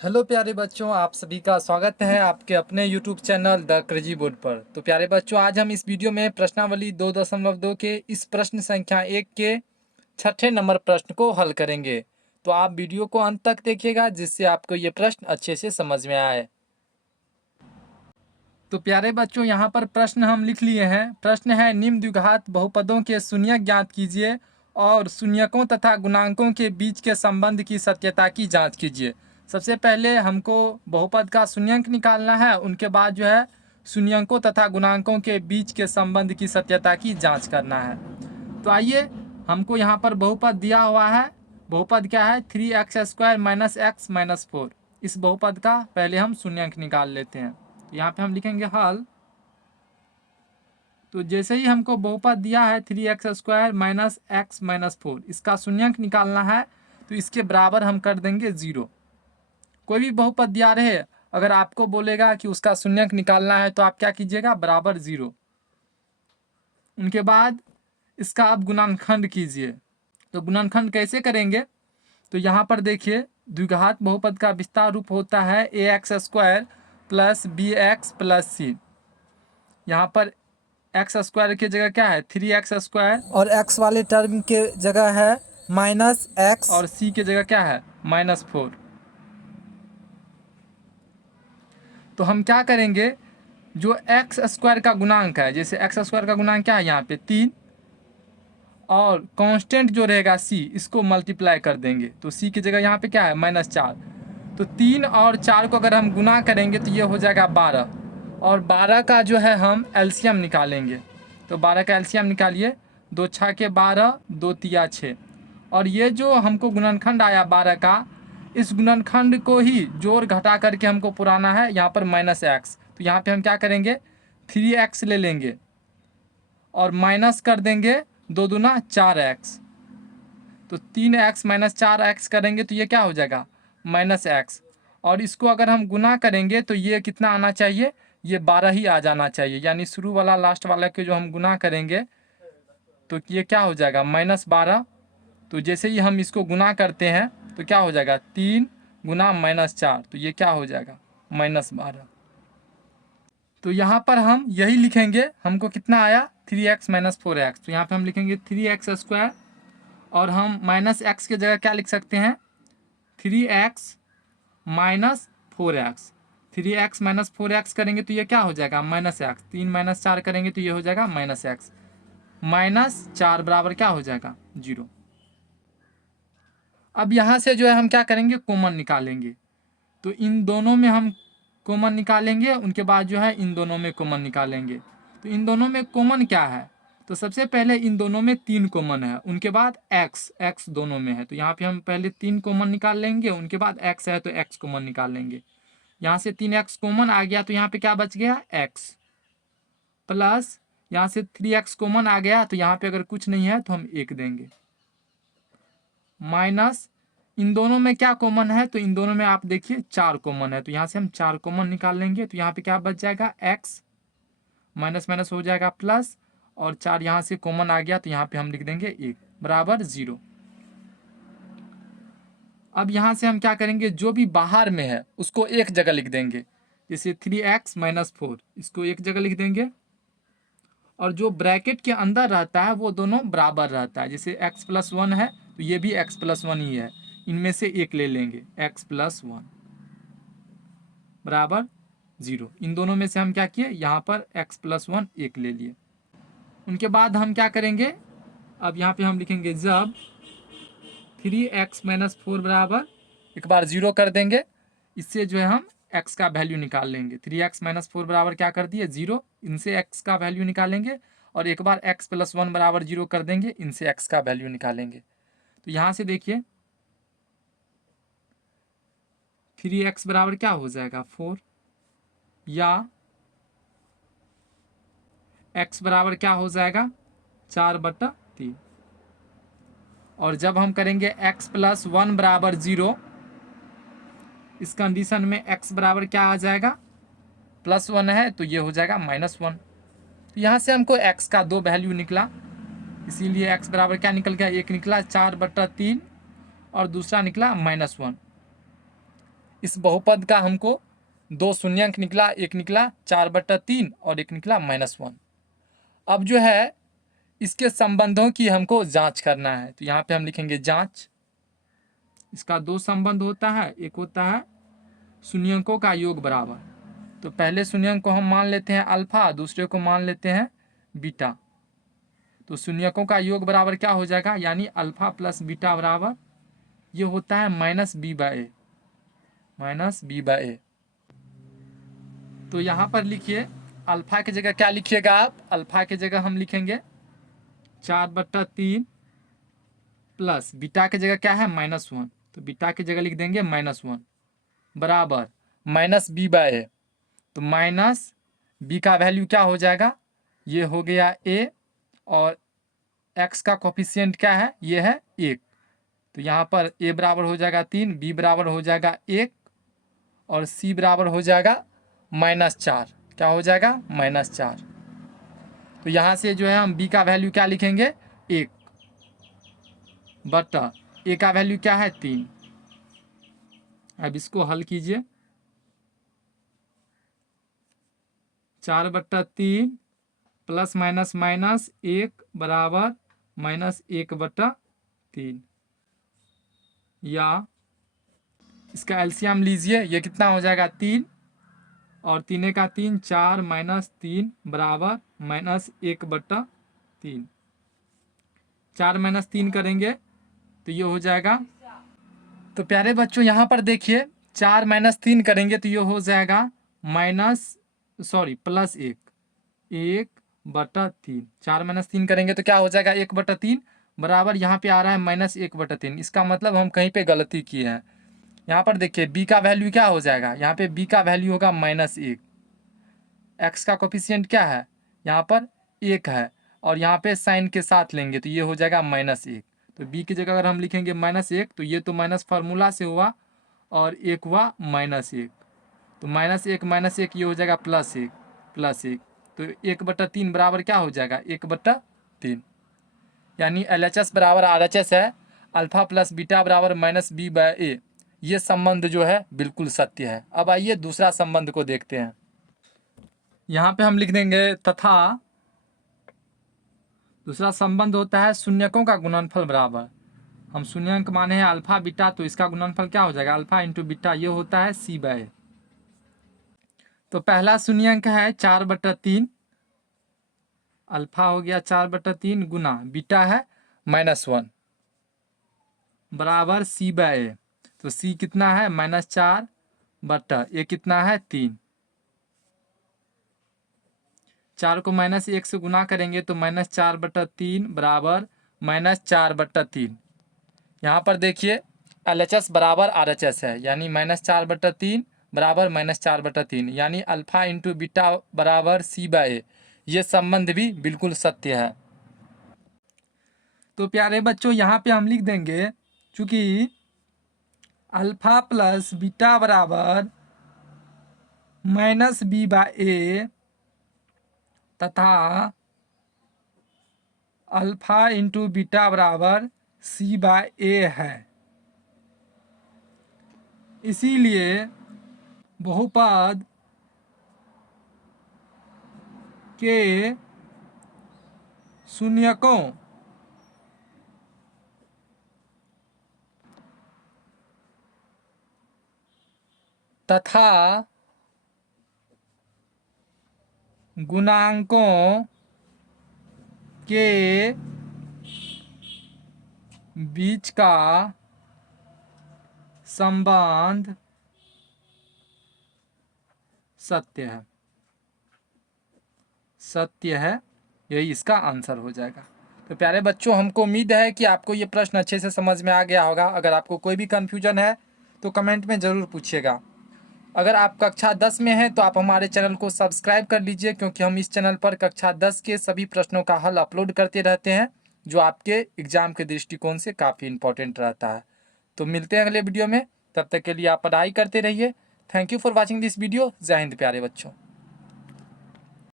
Hello प्यारे बच्चों, आप सभी का स्वागत है आपके अपने YouTube channel the crazy board पर। तो प्यारे बच्चों, आज हम इस वीडियो में प्रश्नावली 2.2 के इस प्रश्न संख्या 1 के छठे नंबर प्रश्न को हल करेंगे। तो आप वीडियो को अंत तक देखिएगा जिससे आपको ये प्रश्न अच्छे से समझ में आए। तो प्यारे बच्चों, यहाँ पर प्रश्न हम लिख लिए हैं। प्रश्न है, निम्न द्विघात बहुपदों के शून्यक ज्ञात कीजिए और शून्यकों तथा गुणांकों के बीच के संबंध की सत्यता की जांच कीजिए। सबसे पहले हमको बहुपद का शून्यक निकालना है, उनके बाद जो है शून्यकों तथा गुणांकों के बीच के संबंध की सत्यता की जांच करना है। तो आइए, हमको यहाँ पर बहुपद दिया हुआ है। बहुपद क्या है? 3x² - x - 4। इस बहुपद का पहले हम शून्यक निकाल लेते हैं। यहाँ पे हम लिखेंगे हल। तो जैसे ही हमको बहुपद दिया है 3x² - x - 4, इसका शून्यक निकालना है, तो इसके बराबर हम कर देंगे 0। कोई भी बहुपद दिया रहे, अगर आपको बोलेगा कि उसका शून्यक निकालना है तो आप क्या कीजिएगा? बराबर 0। उनके बाद इसका आप गुणनखंड कीजिए। तो गुणनखंड कैसे करेंगे? तो यहाँ पर देखिए, द्विघात बहुपद का विस्तार रूप होता है ax² + bx + c। यहाँ पर x² की जगह क्या है? 3x² और x वाले टर्म के जगह है -x। और c की जगह क्या है? -4। तो हम क्या करेंगे? जो x² का गुणांक है, जैसे x² का गुणांक क्या है यहाँ पे? 3, और कांस्टेंट जो रहेगा c, इसको मल्टीप्लाई कर देंगे। तो c की जगह यहाँ पे क्या है? -4। तो 3 और 4 को अगर हम गुना करेंगे तो ये हो जाएगा 12, और 12 का जो है हम एलसीएम निकालेंगे। तो 12 का एलसीएम निकालिए। 2 6 के 12, 2 तिया 6। और ये जो हमको गुणनखंड आया 12 का, इस गुणनखंड को ही जोड़ घटा करके हमको पुराना है यहाँ पर -x। तो यहाँ पे हम क्या करेंगे? 3x ले लेंगे और माइनस कर देंगे 2 दूना 4x। तो 3x - 4x करेंगे तो ये क्या हो जाएगा? -x। और इसको अगर हम गुना करेंगे तो ये कितना आना चाहिए? ये 12 ही आ जाना चाहिए। यानी शुरू वाला लास्ट वाला के जो हम गुना करेंगे तो ये क्या हो जाएगा? -12। तो जैसे ही हम इसको गुना करते हैं तो क्या हो जाएगा? 3 गुना -4, तो ये क्या हो जाएगा? -12। तो यहाँ पर हम यही लिखेंगे। हमको कितना आया? 3x - 4x। तो यहाँ पे हम लिखेंगे 3x², और हम -x की जगह क्या लिख सकते हैं? 3x - 4x। 3x - 4x करेंगे तो ये क्या हो जाएगा? -x। 3 - 4 करेंगे तो ये हो जाएगा -x। -4 बराबर क्या हो जाएगा? 0। अब यहाँ से जो है हम क्या करेंगे? कॉमन निकालेंगे। तो इन दोनों में हम कॉमन निकालेंगे, उनके बाद जो है इन दोनों में कॉमन निकालेंगे। तो इन दोनों में कॉमन क्या है? तो सबसे पहले इन दोनों में 3 कॉमन है, उनके बाद x दोनों में है। तो यहाँ पे हम पहले 3 कॉमन निकाल लेंगे, उनके बाद x है तो x कॉमन निकाल लेंगे। यहाँ से 3x कॉमन आ गया तो यहाँ पे क्या बच गया? x प्लस यहाँ से 3x कॉमन आ गया, तो यहाँ पे अगर कुछ नहीं है तो हम 1 देंगे, माइनस इन दोनों में क्या कॉमन है? तो इन दोनों में आप देखिए 4 कॉमन है, तो यहाँ से हम 4 कॉमन निकाल लेंगे। तो यहाँ पे क्या बच जाएगा? x माइनस माइनस हो जाएगा प्लस, और 4 यहाँ से कॉमन आ गया तो यहाँ पे हम लिख देंगे 1 बराबर 0। अब यहाँ से हम क्या करेंगे? जो भी बाहर में है उसको एक जगह लिख देंगे। जैसे 3x - 4, इसको एक जगह लिख देंगे, और जो ब्रैकेट के अंदर रहता है वो दोनों बराबर रहता है। जैसे x+1 है तो ये भी x+1 ही है, इनमें से एक ले लेंगे, x+1 बराबर 0। इन दोनों में से हम क्या किए? यहाँ पर x+1 एक ले लिए। उनके बाद हम क्या करेंगे? अब यहाँ पे हम लिखेंगे जब 3x - 4 बराबर, एक बार 0 कर देंगे। इससे जो है हम x का वैल्यू निकाल लेंगे। 3x - 4 बराबर क्या कर दिए? 0। इनसे x का वैल्यू निकालेंगे, और एक बार x+1 बराबर 0 कर देंगे, इनसे x का वैल्यू निकालेंगे। तो यहाँ से देखिए 3x बराबर क्या हो जाएगा? 4, या x बराबर क्या हो जाएगा? 4/3। और जब हम करेंगे x+1 बराबर 0, इस कंडीशन में x बराबर क्या आ जाएगा? +1 है तो ये हो जाएगा -1। तो यहाँ से हमको x का 2 वैल्यू निकला, इसीलिए x बराबर क्या निकल गया? एक निकला 4/3, और दूसरा निकला -1। इस बहुपद का हमको 2 शून्यंक निकला, एक निकला 4/3 और एक निकला -1। अब जो है इसके संबंधों की हमको जांच करना है, तो यहाँ पे हम लिखेंगे जांच। इसका 2 संबंध होता है, एक होता है शून्यंकों का योग बराबर। तो पहले शून्यंक को हम मान लेते हैं अल्फा, दूसरे को मान लेते हैं बीटा। तो शून्यकों का योग बराबर क्या हो जाएगा, यानी अल्फा प्लस बीटा बराबर ये होता है -b/a, -b/a। तो यहाँ पर लिखिए अल्फा की जगह क्या लिखिएगा आप, अल्फा की जगह हम लिखेंगे 4/3 प्लस बीटा की जगह क्या है -1, तो बीटा की जगह लिख देंगे -1 बराबर -b/a। तो माइनस b का वैल्यू क्या हो जाएगा, ये हो गया a, और x का कोफिशिएंट क्या है, ये है 1। तो यहाँ पर a बराबर हो जाएगा 3, b बराबर हो जाएगा 1 और c बराबर हो जाएगा -4। क्या हो जाएगा, -4। तो यहाँ से जो है हम b का वैल्यू क्या लिखेंगे, 1 बटा a का वैल्यू क्या है 3। अब इसको हल कीजिए, 4/3 प्लस माइनस माइनस 1 बराबर -1/3, या इसका एलसीएम लीजिए, ये कितना हो जाएगा 3 और 3 का 3, 4 -3 बराबर -1/3। 4 -3 करेंगे तो ये हो जाएगा। तो प्यारे बच्चों यहाँ पर देखिए 4 -3 करेंगे तो ये हो जाएगा +1 1/3। 4 -3 करेंगे तो क्या हो जाएगा 1/3 बराबर, यहाँ पे आ रहा है -1/3। इसका मतलब हम कहीं पे गलती किए हैं। यहाँ पर देखिए b का वैल्यू क्या हो जाएगा, यहाँ पे b का वैल्यू होगा -1। x का कोफिशिएंट क्या है, यहाँ पर 1 है, और यहाँ पे साइन के साथ लेंगे तो ये हो जाएगा -1। तो b की जगह अगर हम लिखेंगे -1 तो ये तो माइनस फार्मूला से हुआ और 1 हुआ -1, तो -1 ये हो जाएगा +1 तो 1/3 बराबर क्या हो जाएगा 1/3, यानी LHS बराबर RHS है, अल्फा प्लस बीटा बराबर -b/a। ये संबंध जो है बिल्कुल सत्य है। अब आइए दूसरा संबंध को देखते हैं। यहाँ पे हम लिख देंगे तथा दूसरा संबंध होता है शून्यकों का गुणनफल बराबर। हम शून्यंक माने हैं अल्फा बीटा, तो इसका गुणनफल क्या हो जाएगा, अल्फा इंटू बीटा, ये होता है c/a। तो पहला शून्यंक है 4/3, अल्फा हो गया 4/3 गुना बीटा है -1 बराबर c/a। तो c कितना है -4 बटा a कितना है 3। 4 को -1 से गुना करेंगे तो -4/3 बराबर -4/3। यहाँ पर देखिए LHS बराबर RHS है, यानी -4/3 बराबर -4/3, यानी अल्फा इंटू बीटा बराबर c/a। ये संबंध भी बिल्कुल सत्य है। तो प्यारे बच्चों यहाँ पे हम लिख देंगे, चूंकि अल्फा प्लस बीटा बराबर -b/a तथा अल्फा इंटू बीटा बराबर c/a है, इसीलिए बहुपद के शून्यकों तथा गुणांकों के बीच का संबंध सत्य है, यही इसका आंसर हो जाएगा। तो प्यारे बच्चों, हमको उम्मीद है कि आपको ये प्रश्न अच्छे से समझ में आ गया होगा। अगर आपको कोई भी कन्फ्यूजन है तो कमेंट में ज़रूर पूछिएगा। अगर आप कक्षा 10 में हैं तो आप हमारे चैनल को सब्सक्राइब कर लीजिए, क्योंकि हम इस चैनल पर कक्षा 10 के सभी प्रश्नों का हल अपलोड करते रहते हैं, जो आपके एग्ज़ाम के दृष्टिकोण से काफ़ी इम्पोर्टेंट रहता है। तो मिलते हैं अगले वीडियो में, तब तक के लिए आप पढ़ाई करते रहिए। Thank you for watching this video. जय हिंद प्यारे बच्चों।